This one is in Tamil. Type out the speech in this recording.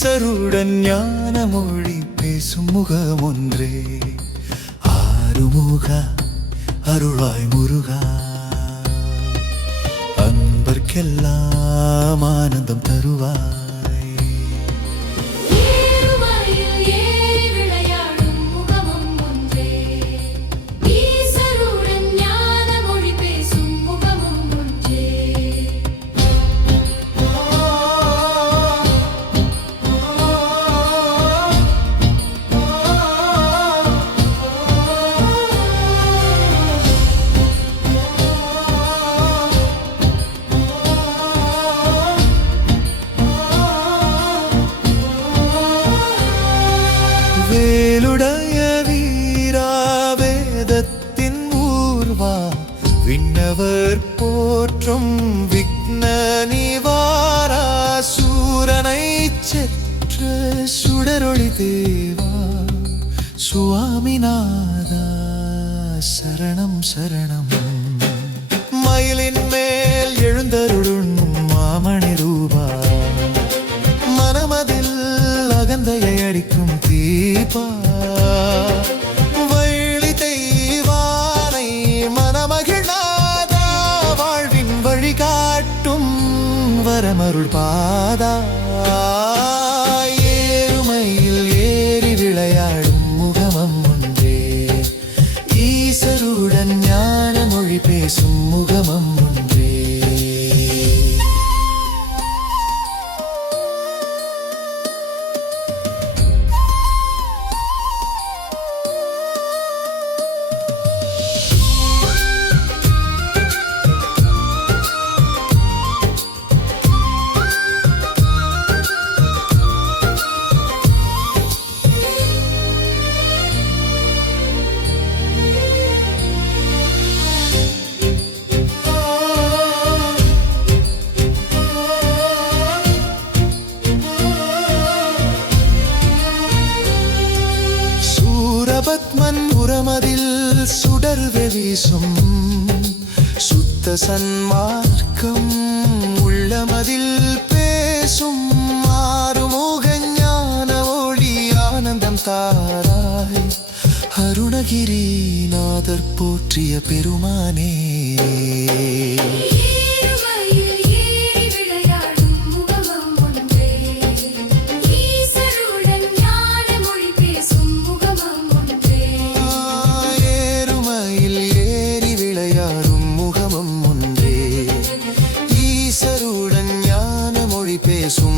ஈசருடன் ஞான மொழி பேசும் முகம் ஒன்றே ஆறுமுகா அருளாய் முருகா அன்பர்க்கெல்லாம் ஆனந்தம் தருவாய். வேலுடைய வீரா வேதத்தின் ஊர்வா விண்ணவர் போற்றும் விக்ன நிவாரா சூரனை செற்ற சுடரொளி தேவா சுவாமிநாதா சரணம் சரணம். மயிலின் மேல் எழுந்தருளும் மாமணி ரூபா மனமதில் அகந்தையை அடிக்கும் தீபா வள்ளி தெய்வானை மனமகிழ்நாதா வாழ்வின் வழிகாட்டும் வரமருள் பாதா. ஏறுமையில் ஏறி விளையாடும் முகமம் ஒன்றே ஈசருடன் ஞான மொழி பேசும் முகமம் ஒன்றே. பத்மன் உரமதில் சுடர்வே வீசும் சுத்த சன்மார்க்கம் உள்ளமதில் பேசும் ஆறுமுக ஞான ஒளி ஆனந்தம் தாராய் அருணகிரிநாதர் போற்றிய பெருமானே. பேசும்